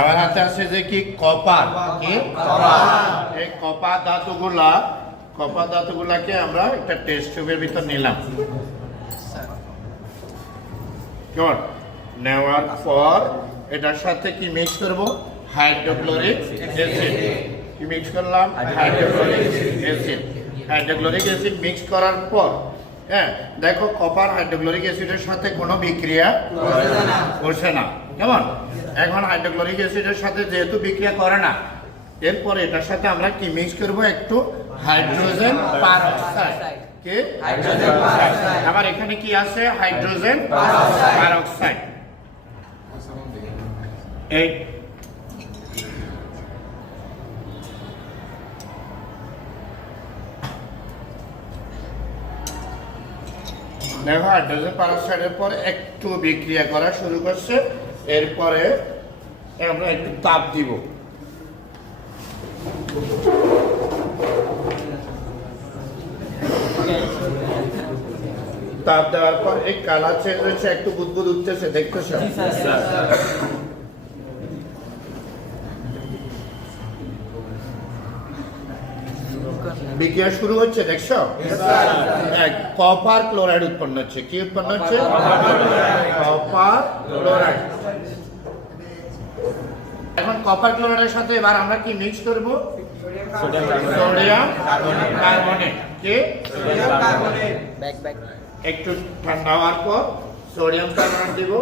আমার হাতে আছে যে কি কপার, কি এই কপার ধাতুগুলাকে আমরা একটা টেস্ট টিউবের ভিতর নিলাম। কেমন নেওয়ার পর এটার সাথে কি মিক্স করব? Hydrochloric acid. কি মিক্স করলাম? Hydrochloric acid. Hydrochloric acid mix করার পর হ্যাঁ দেখো কপার হাইড্রোক্লোরিক অ্যাসিডের সাথে কোনো বিক্রিয়া করছে না। কেমন এখন হাইড্রোক্লোরিক অ্যাসিডের সাথে যেহেতু বিক্রিয়া করে না, এরপরে এটার সাথে আমরা কি মিক্স করব? একটু হাইড্রোজেন পারঅক্সাইড। কি হাইড্রোজেন পারঅক্সাইড। আবার এখানে কি আছে? Hydrogen peroxide. এই দেখো হাইড্রোজেন পারঅক্সাইডের পরে একটু বিক্রিয়া করা শুরু করছে। এরপরে আমরা একটু তাপ দিব। তাপ দেওয়ার পর এই কালার চেঞ্জ হচ্ছে, একটু বুদবুদ উঠতেছে, দেখতেছো? বিক্রিয়া শুরু হচ্ছে, দেখছো? কপার ক্লোরাইড উৎপন্ন হচ্ছে। কি উৎপন্ন হচ্ছে? Copper chloride. এখন কপার ক্লোরাইডের সাথে এবার আমরা কি মিক্স করব? Sodium carbonate. কি একটু ঠান্ডা হওয়ার পর সোডিয়াম কার্বনেট দিব।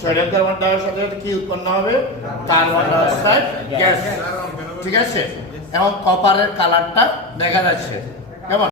সোডিয়াম কার্বন দেওয়ার সাথে কি উৎপন্ন হবে? Carbon die oxide gas. ঠিক আছে, এবং কপারের কালারটা দেখা যাচ্ছে। কেমন?